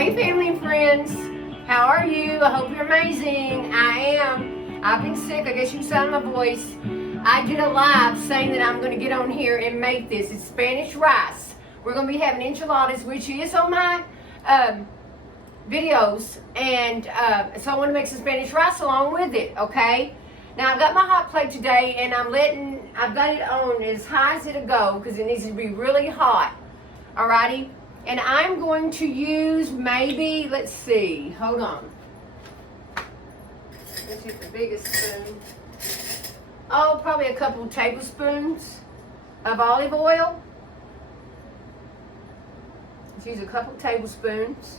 Hey family and friends, how are you? I hope you're amazing. I am. I've been sick, I guess you can sound my voice. I did a live saying that I'm going to get on here and make this. It's Spanish rice. We're going to be having enchiladas, which is on my videos. And so I want to make some Spanish rice along with it, okay? Now I've got my hot plate today and I've got it on as high as it'll go because it needs to be really hot. Alrighty? And I'm going to use maybe, let's see, hold on. Let's get the biggest spoon. Oh, probably a couple of tablespoons of olive oil. Let's use a couple of tablespoons.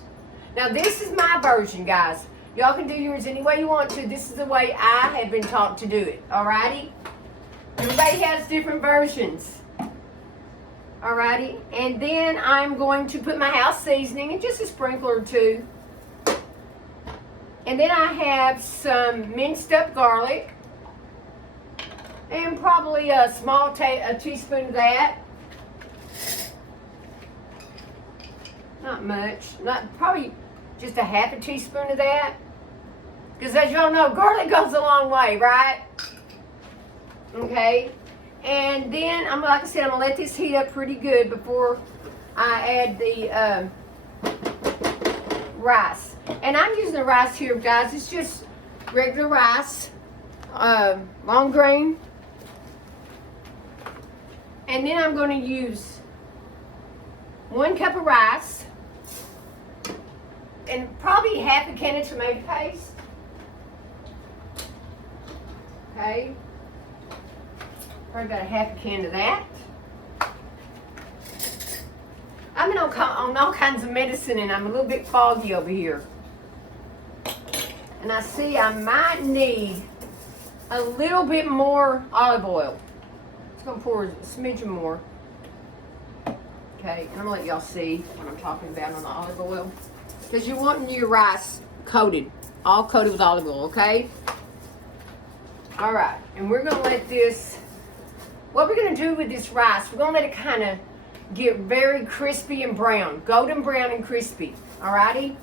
Now this is my version, guys. Y'all can do yours any way you want to. This is the way I have been taught to do it. Alrighty? Everybody has different versions. Alrighty, and then I'm going to put my house seasoning and just a sprinkle or two. And then I have some minced up garlic and probably a small teaspoon of that. Not much, probably just a half a teaspoon of that. Because as y'all know, garlic goes a long way, right? Okay. And then, like I said, I'm going to let this heat up pretty good before I add the rice. And I'm using the rice here, guys. It's just regular rice, long grain. And then I'm going to use 1 cup of rice and probably half a can of tomato paste. Okay. Probably about a half a can of that. I'm on all kinds of medicine and I'm a little bit foggy over here. And I see I might need a little bit more olive oil. It's going to pour a smidgen more. Okay, and I'm going to let y'all see what I'm talking about on the olive oil. Because you're wanting your rice coated, all coated with olive oil, okay? All right, and we're going to let this... What we're going to do with this rice, we're going to let it kind of get very crispy and brown. Golden brown and crispy. Alrighty?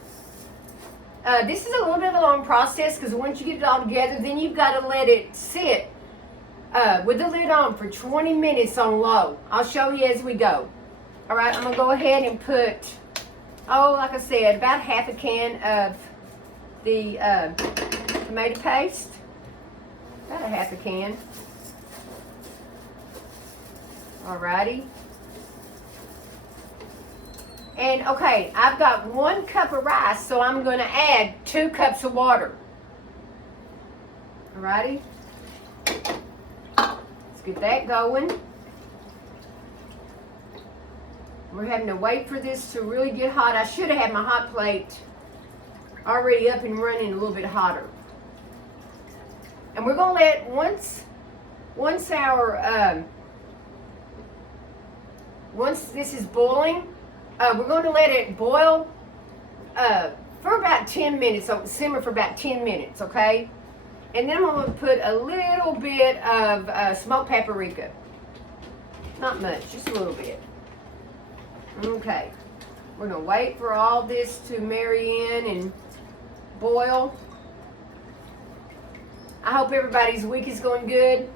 This is a little bit of a long process because once you get it all together, then you've got to let it sit with the lid on for 20 minutes on low. I'll show you as we go. Alright, I'm going to go ahead and put, like I said, about half a can of the tomato paste. About a half a can. Alrighty. And okay, I've got 1 cup of rice, so I'm going to add 2 cups of water. Alrighty. Let's get that going. We're having to wait for this to really get hot. I should have had my hot plate already up and running a little bit hotter. And we're going to let once this is boiling, we're going to let it boil for about 10 minutes, so simmer for about 10 minutes, okay? And then I'm going to put a little bit of smoked paprika. Not much, just a little bit. Okay, we're going to wait for all this to marry in and boil. I hope everybody's week is going good.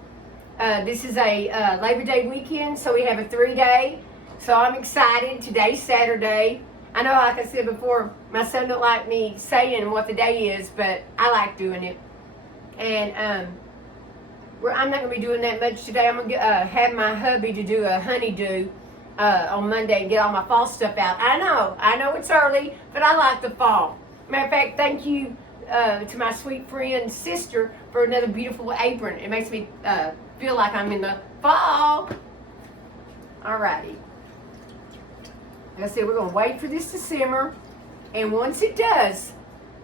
This is a Labor Day weekend, so we have a 3-day. So I'm excited. Today's Saturday. I know, like I said before, my son don't like me saying what the day is, but I like doing it. And I'm not going to be doing that much today. I'm going to have my hubby to do a honeydew on Monday and get all my fall stuff out. I know it's early, but I like the fall. Matter of fact, thank you to my sweet friend's sister for another beautiful apron. It makes me feel like I'm in the fall. Alrighty. Like I said, we're going to wait for this to simmer. And once it does,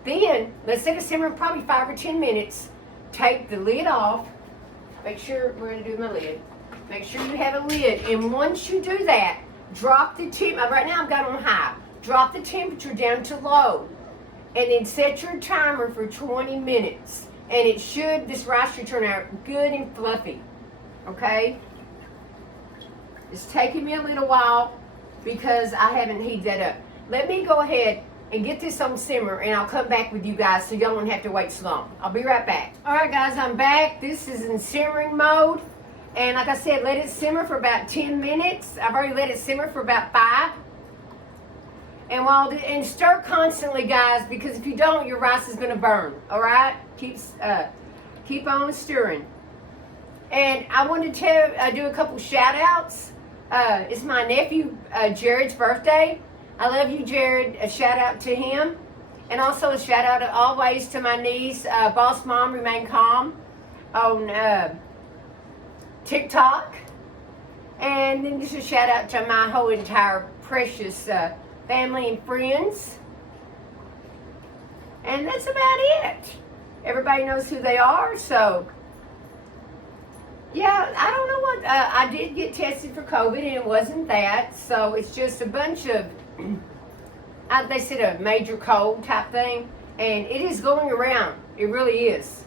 then let's let it simmer probably 5 or 10 minutes. Take the lid off. Make sure, we're going to do my lid. Make sure you have a lid. And once you do that, drop the temperature. Right now I've got on high. Drop the temperature down to low. And then set your timer for 20 minutes. And this rice should turn out good and fluffy. Okay? It's taking me a little while because I haven't heated that up. Let me go ahead and get this on simmer, and I'll come back with you guys so y'all don't have to wait so long. I'll be right back. All right, guys, I'm back. This is in simmering mode. And like I said, let it simmer for about 10 minutes. I've already let it simmer for about 5. And stir constantly, guys, because if you don't, your rice is going to burn. All right? Keep on stirring. And I want to do a couple shout outs. It's my nephew Jared's birthday. I love you, Jared. A shout out to him. And also a shout out always to my niece, Boss Mom Remain Calm, on TikTok. And then just a shout out to my whole entire precious family and friends. And that's about it. Everybody knows who they are, so yeah, I don't know what, I did get tested for COVID and it wasn't that, so it's just a bunch of, they said a major cold type thing, and it is going around. It really is.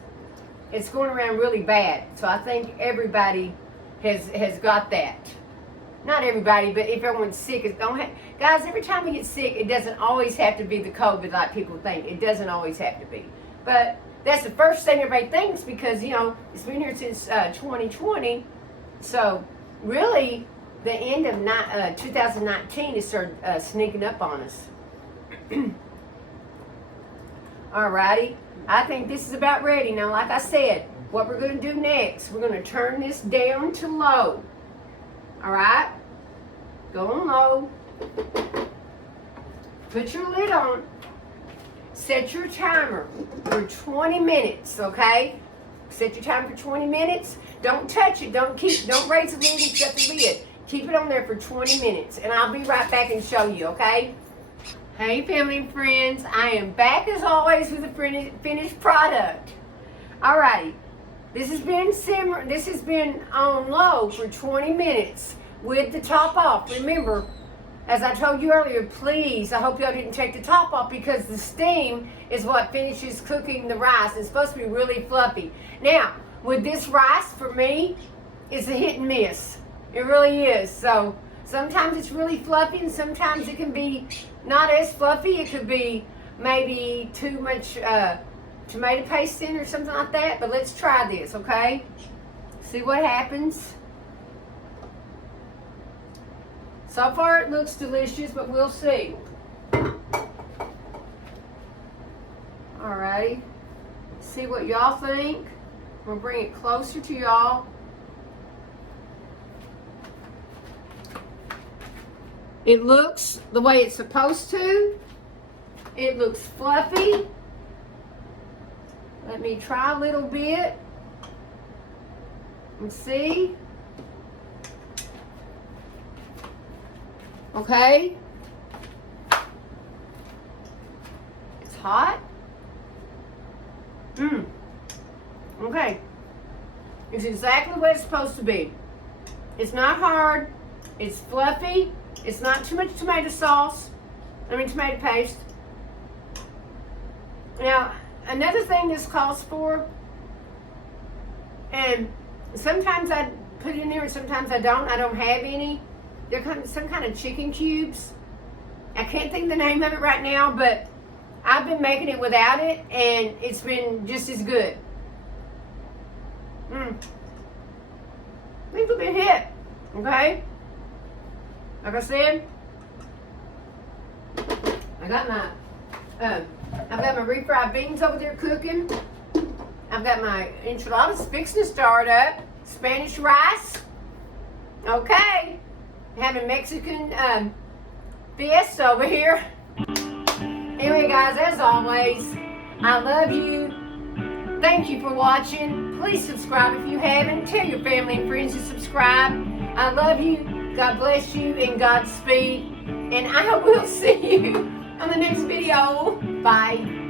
It's going around really bad, so I think everybody has got that. Not everybody, but if everyone's sick, guys, every time we get sick, it doesn't always have to be the COVID like people think. It doesn't always have to be. But that's the first thing everybody thinks because, it's been here since 2020. So really, the end of 2019 it started sneaking up on us. Alrighty, I think this is about ready. Now, like I said, what we're going to do next, we're going to turn this down to low. Alright? Go on low. Put your lid on. Set your timer for 20 minutes, okay? Set your timer for 20 minutes. Don't touch it. Don't raise the lid and shut the lid. Keep it on there for 20 minutes, and I'll be right back and show you, okay? Hey, family and friends. I am back as always with a finished product. Alrighty. This has been on low for 20 minutes with the top off. Remember, as I told you earlier, please, I hope y'all didn't take the top off because the steam is what finishes cooking the rice. It's supposed to be really fluffy. Now, with this rice, for me, it's a hit and miss. It really is. So, sometimes it's really fluffy and sometimes it can be not as fluffy. It could be maybe too much tomato paste in or something like that, but let's try this, okay? See what happens. So far it looks delicious, but we'll see. Alrighty. See what y'all think. We'll bring it closer to y'all. It looks the way it's supposed to. It looks fluffy. Let me try a little bit and see. Okay. It's hot. Okay. It's exactly what it's supposed to be. It's not hard. It's fluffy. It's not too much tomato paste. Now, another thing this calls for, and sometimes I put it in there and sometimes I don't have any. They're some kind of chicken cubes. I can't think of the name of it right now, but I've been making it without it and it's been just as good. I think it'll be a hit, okay? Like I said, I've got my refried beans over there cooking. I've got my enchiladas fixing to start up. Spanish rice. Okay. Having Mexican fiesta over here. Anyway, guys, as always, I love you. Thank you for watching. Please subscribe if you haven't. Tell your family and friends to subscribe. I love you. God bless you and Godspeed. And I will see you on the next video. Bye.